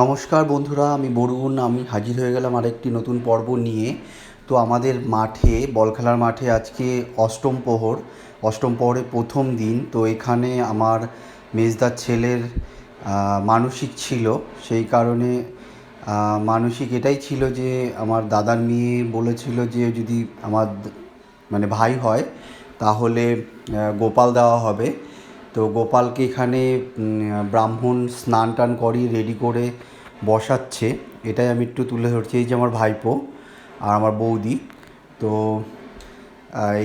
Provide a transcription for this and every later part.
নমস্কার বন্ধুরা, আমি বরুণ। আমি হাজির হয়ে গেলাম আরেকটি নতুন পর্ব নিয়ে। তো আমাদের মাঠে, বল খেলার মাঠে আজকে অষ্টম প্রহরের প্রথম দিন। তো এখানে আমার মেজদার ছেলের মানসিক ছিল। সেই কারণে মানসিক এটাই ছিল যে আমার দাদার মেয়ে বলেছিল যে যদি আমার মানে ভাই হয় তাহলে গোপাল দেওয়া হবে। তো গোপালকে এখানে ব্রাহ্মণ স্নান টান করিয়ে রেডি করে বসাচ্ছে। এটাই আমি একটু তুলে ধরছি। এই যে আমার ভাইপো আর আমার বৌদি। তো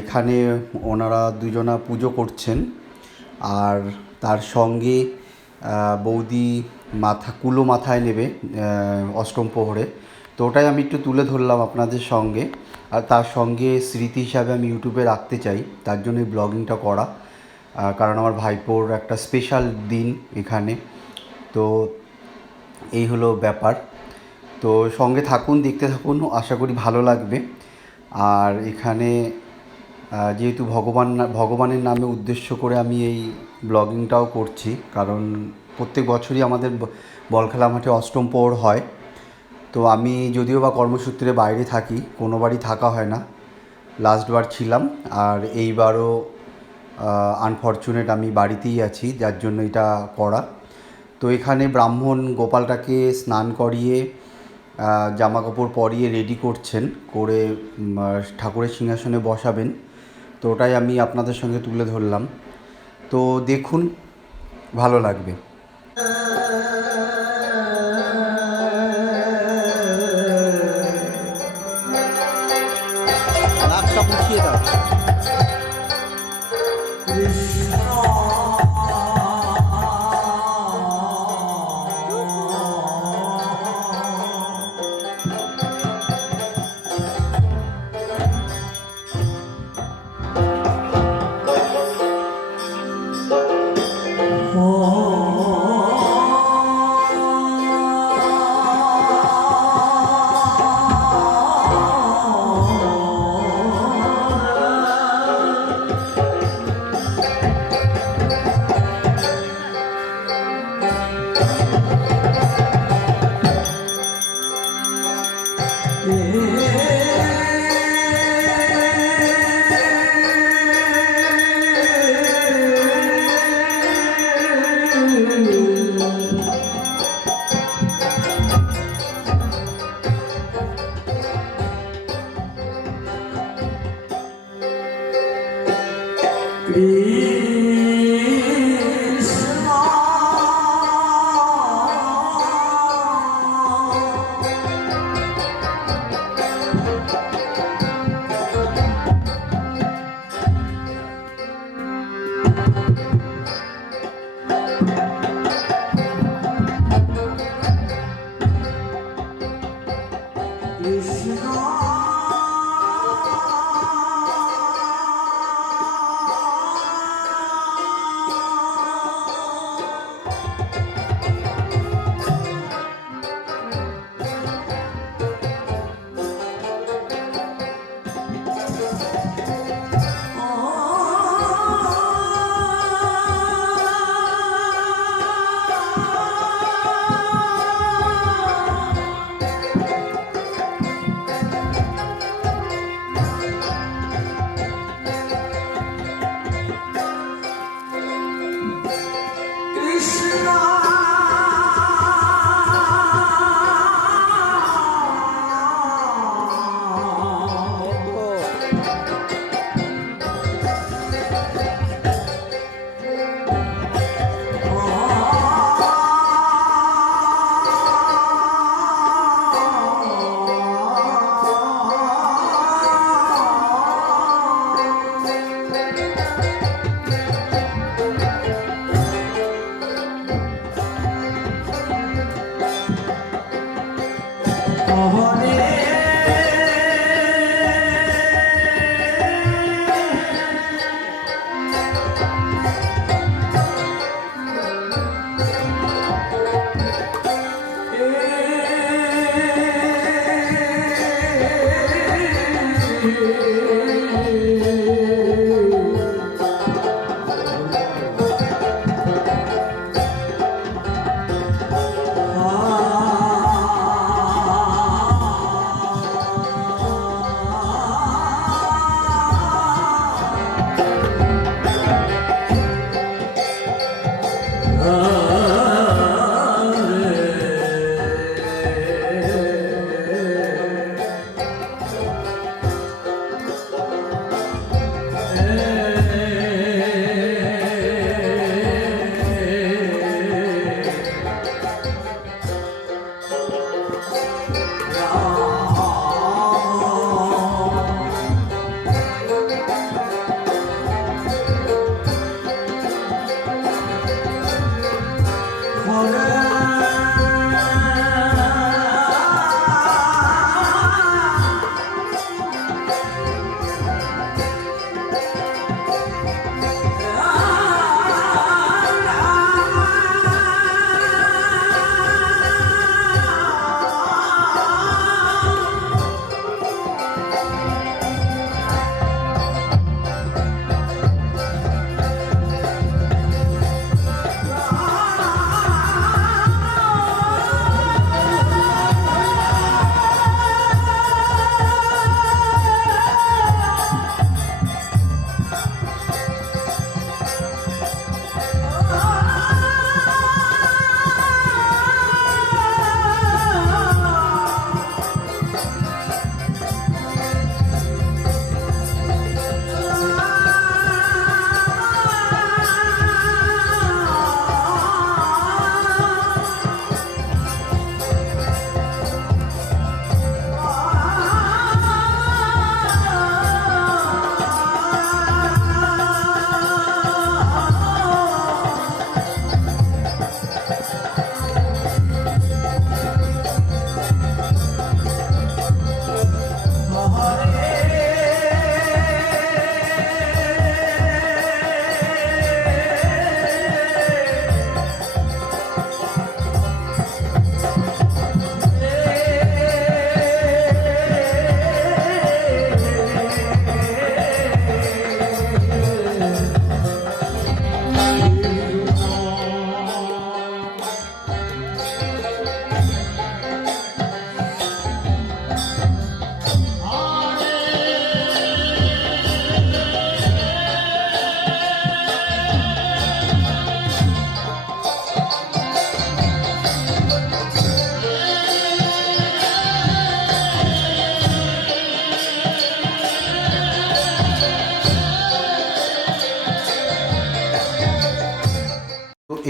এখানে ওনারা দুজনা পুজো করছেন। আর তার সঙ্গে বৌদি কুলো মাথায় নেবে অষ্টম প্রহরে। তো ওটাই আমি একটু তুলে ধরলাম আপনাদের সঙ্গে। আর তার সঙ্গে স্মৃতি হিসাবে আমি ইউটিউবে রাখতে চাই, তার জন্য এই ব্লগিংটা করা। কারণ আমার ভাইপোর একটা স্পেশাল দিন এখানে। তো এই হলো ব্যাপার। তো সঙ্গে থাকুন, দেখতে থাকুন, আশা করি ভালো লাগবে। আর এখানে যেহেতু ভগবানের নামে উদ্দেশ্য করে আমি এই ব্লগিংটাও করছি, কারণ প্রত্যেক বছরই আমাদের বল খেলা মাঠে অষ্টম প্রহর হয়। তো আমি যদিও বা কর্মসূত্রে বাইরে থাকি, কোনোবারই থাকা হয় না। লাস্টবার ছিলাম, আর এইবারও আনফরচুনেট আমি বাড়িতেই আছি, যার জন্য এটা করা। তো এখানে ব্রাহ্মণ গোপালটাকে স্নান করিয়ে জামা কাপড় পরিয়ে রেডি করছেন, করে ঠাকুরের সিংহাসনে বসাবেন। তো ওটাই আমি আপনাদের সঙ্গে তুলে ধরলাম। তো দেখুন, ভালো লাগবে। নাকটা মুছিয়ে দাও।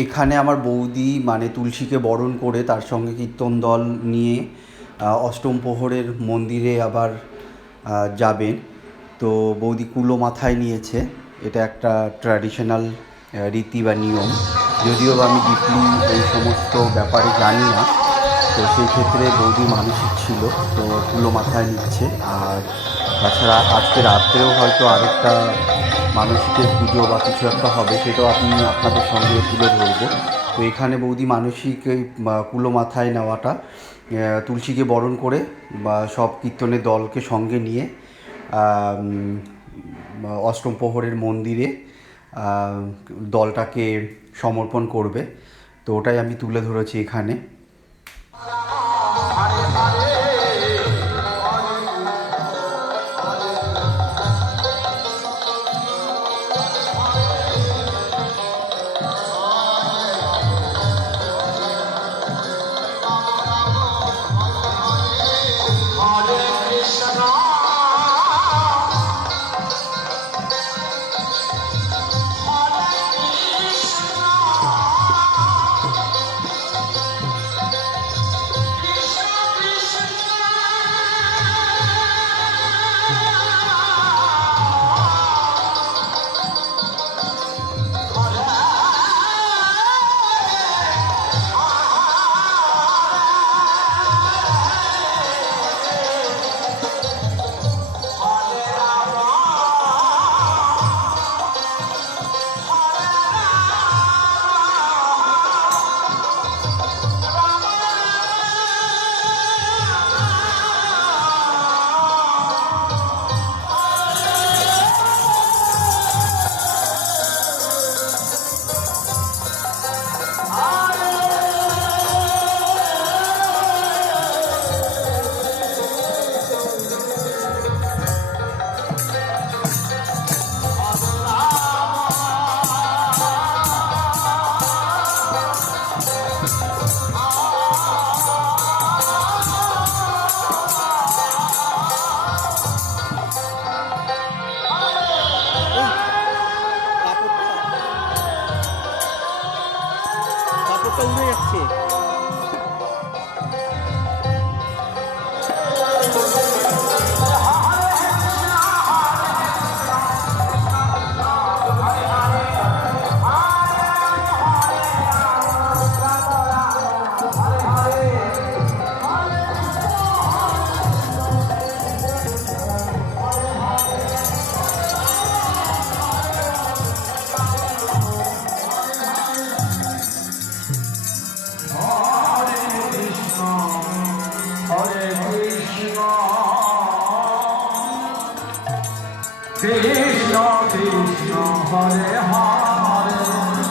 এখানে আমার বৌদি মানে তুলসীকে বরণ করে তার সঙ্গে কীর্তন দল নিয়ে অষ্টম প্রহরের মন্দিরে আবার যাবেন। তো বৌদি কুলো মাথায় নিয়েছে, এটা একটা ট্র্যাডিশনাল রীতি বা নিয়ম, যদিও বা আমি ডিপলি এই সমস্ত ব্যাপারে জানি না। তো সেই ক্ষেত্রে বৌদি মানসিক ছিল, তো কুলো মাথায় নিচ্ছে। আর তাছাড়া আজকে রাত্রেও হয়তো আরেকটা মানসিকের পুজো বা কিছু একটা হবে, সেটাও আপনাদের সঙ্গে তুলে ধরবো। তো এখানে বৌদি মানসিক এই কুলো মাথায় নেওয়াটা তুলসীকে বরণ করে বা সব কীর্তনের দলকে সঙ্গে নিয়ে অষ্টম প্রহরের মন্দিরে দলটাকে সমর্পণ করবে। তো ওটাই আমি তুলে ধরেছি এখানে। উড়ে যাচ্ছে। Krishna Krishna Hare Hare Hare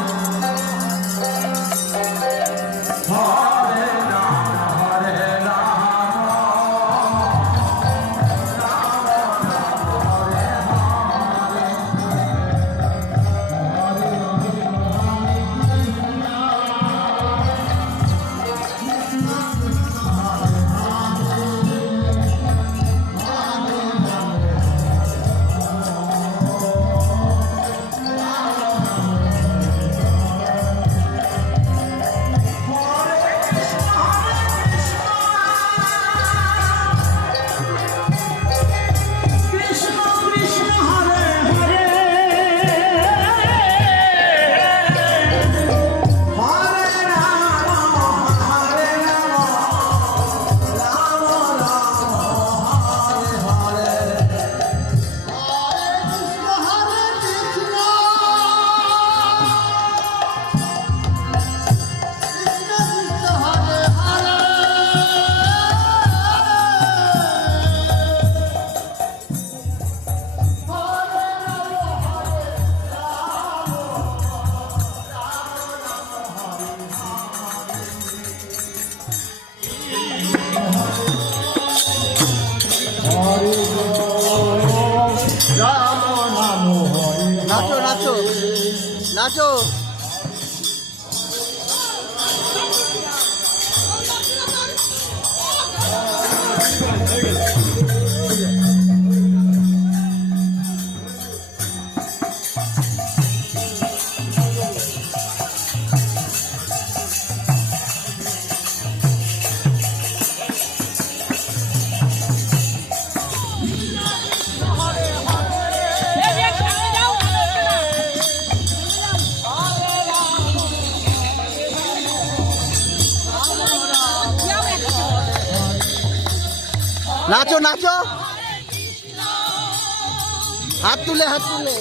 Rama Hare Rama Rama Rama Hare নাচো নাচো নাচো। নাচো নাচো, হাত তুলে হাত তুলে।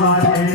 Hare